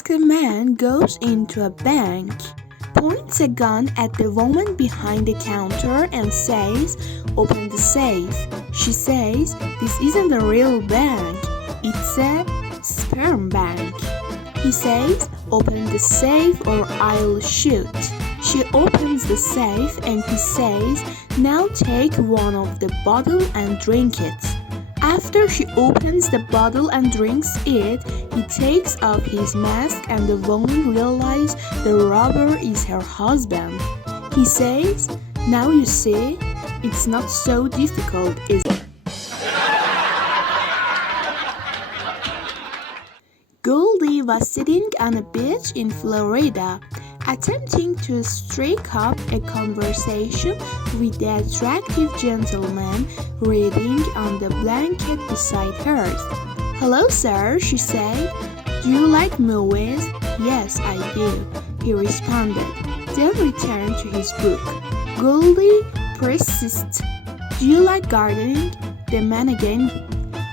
masked man goes into a bank, points a gun at the woman behind the counter and says, "Open the safe." She says, "This isn't a real bank, it's a sperm bank." He says, "Open the safe or I'll shoot." She opens the safe and he says, "Now take one of the bottle and drink it." After she opens the bottle and drinks it, he takes off his mask and the woman realizes the robber is her husband. He says, "Now you see, it's not so difficult, is it?" Goldie was sitting on a beach in Florida, attempting to strike up a conversation with the attractive gentleman reading on the blanket beside hers. "Hello, sir," she said. "Do you like movies?" "Yes, I do," he responded, then returned to his book. Goldie persisted. "Do you like gardening?" The man again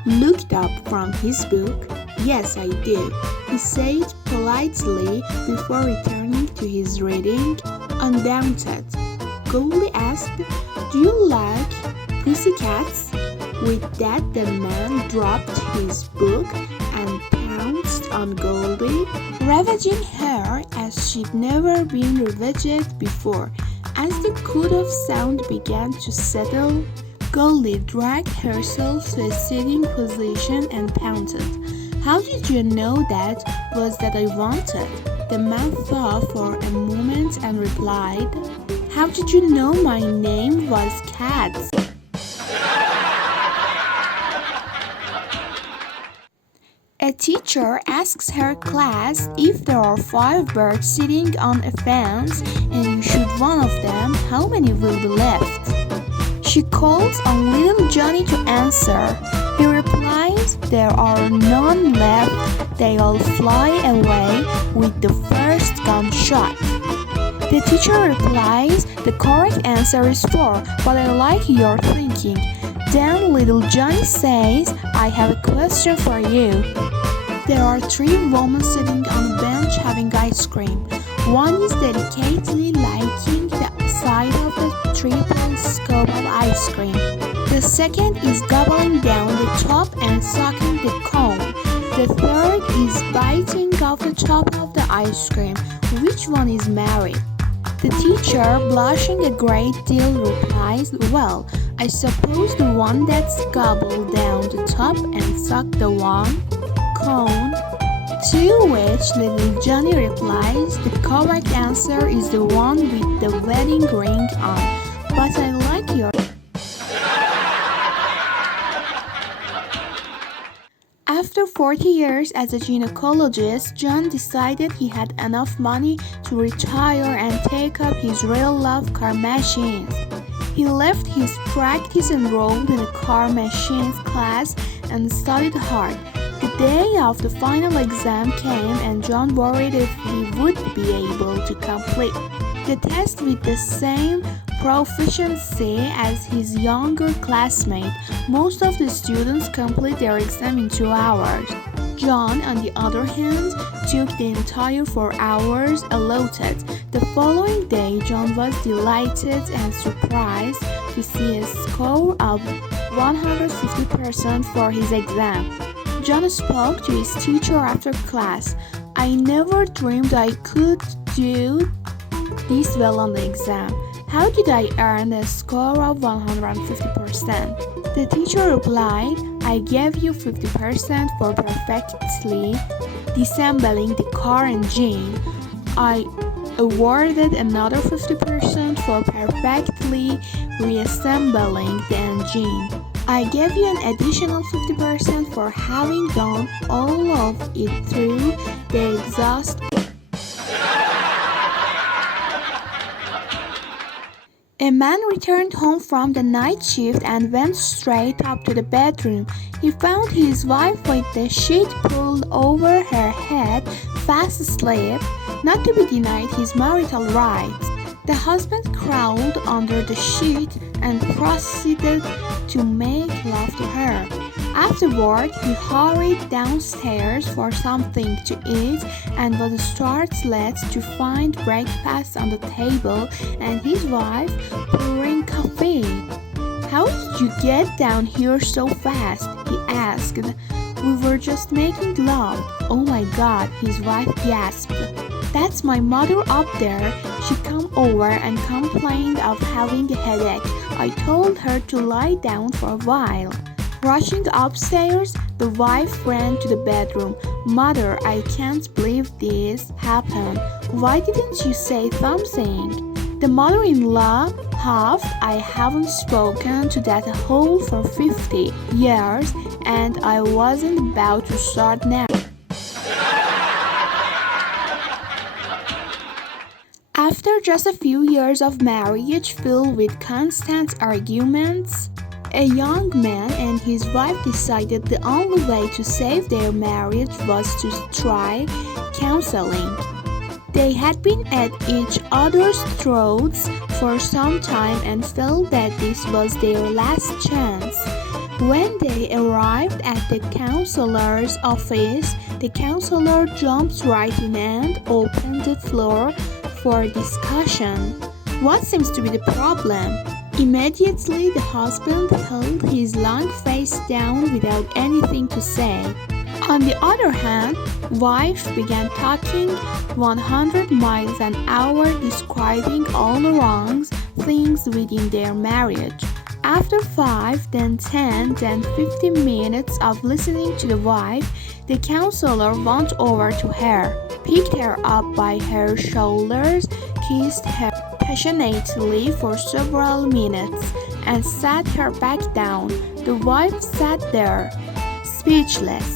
looked up from his book. "Yes, I do," he said politely before returning to his reading. Undaunted, Goldie asked, "Do you like pussycats?" With that, the man dropped his book and pounced on Goldie, ravaging her as she'd never been ravaged before. As the coot of sound began to settle, Goldie dragged herself to a sitting position and panted. "How did you know that was that I wanted?" The man thought for a moment and replied, "How did you know my name was Cats?" A teacher asks her class if there are 5 birds sitting on a fence and you shoot one of them, how many will be left? She calls on little Johnny to answer. He replies, "There are none left. They all fly away with the first gunshot." The teacher replies, "The correct answer is 4, but I like your thinking." Then little Johnny says, "I have a question for you. There are 3 women sitting on a bench having ice cream. One is delicately licking the side of the triple scoop of ice cream. The second is gobbling down the top and sucking the cone. The third is biting off the top of the ice cream. Which one is married?" The teacher, blushing a great deal, replies, "Well, I suppose the one that's gobbled down the top and sucked the one cone." To which little Johnny replies, "The correct answer is the one with the wedding ring on. But I like your..." After 40 years as a gynecologist, John decided he had enough money to retire and take up his real love, car machines. He left his practice, enrolled in a car machines class, and studied hard. The day of the final exam came and John worried if he would be able to complete the test with the same proficiency as his younger classmate. Most of the students complete their exam in 2 hours. John, on the other hand, took the entire 4 hours allotted. The following day, John was delighted and surprised to see a score of 150% for his exam. John spoke to his teacher after class. "I never dreamed I could do this well on the exam. How did I earn a score of 150%? The teacher replied, "I gave you 50% for perfectly disassembling the car engine. I awarded another 50% for perfectly reassembling the engine. I gave you an additional 50% for having done all of it through the exhaust." A man returned home from the night shift and went straight up to the bedroom. He found his wife with the sheet pulled over her head, fast asleep, not to be denied his marital rights. The husband crawled under the sheet and proceeded to make love to her. Afterward, he hurried downstairs for something to eat and was startled to find breakfast on the table and his wife pouring coffee. "How did you get down here so fast?" he asked. "We were just making love." "Oh my God," his wife gasped. "That's my mother up there. She came over and complained of having a headache. I told her to lie down for a while." Rushing upstairs, the wife ran to the bedroom. "Mother, I can't believe this happened. Why didn't you say something?" The mother-in-law huffed. "I haven't spoken to that hole for 50 years, and I wasn't about to start now." After just a few years of marriage filled with constant arguments, a young man and his wife decided the only way to save their marriage was to try counseling. They had been at each other's throats for some time and felt that this was their last chance. When they arrived at the counselor's office, the counselor jumped right in and opened the floor for discussion. "What seems to be the problem?" Immediately, the husband held his long face down without anything to say. On the other hand, wife began talking 100 miles an hour, describing all the wrong things within their marriage. After 5, then 10, then 15 minutes of listening to the wife, the counselor went over to her, picked her up by her shoulders, kissed her passionately for several minutes, and sat her back down. The wife sat there, speechless.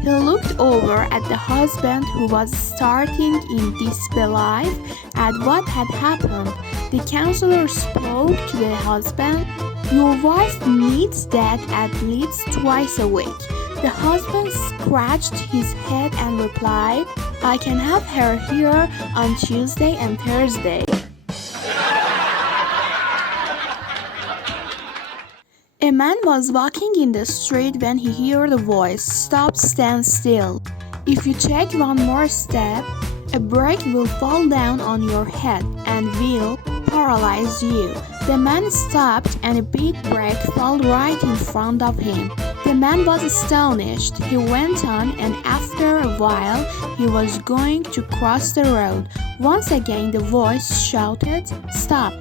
He looked over at the husband, who was starting in disbelief at what had happened. The counselor spoke to the husband. "Your wife needs that at least twice a week." The husband scratched his head and replied, "I can have her here on Tuesday and Thursday." A man was walking in the street when he heard a voice, "Stop, stand still. If you take one more step, a brick will fall down on your head and will paralyze you." The man stopped and a big brick fell right in front of him. The man was astonished. He went on, and after a while he was going to cross the road. Once again the voice shouted, "Stop.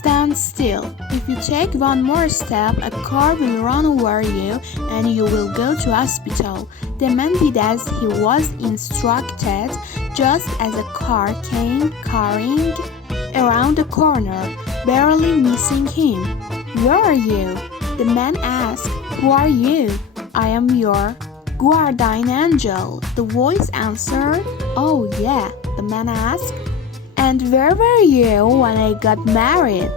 Stand still. If you take one more step, a car will run over you and you will go to hospital." The man did as he was instructed, just as a car came carrying around the corner, barely missing him. "Where are you?" the man asked. "Who are you?" "I am your guardian angel," the voice answered. "Oh yeah," the man asked. "And where were you when I got married?"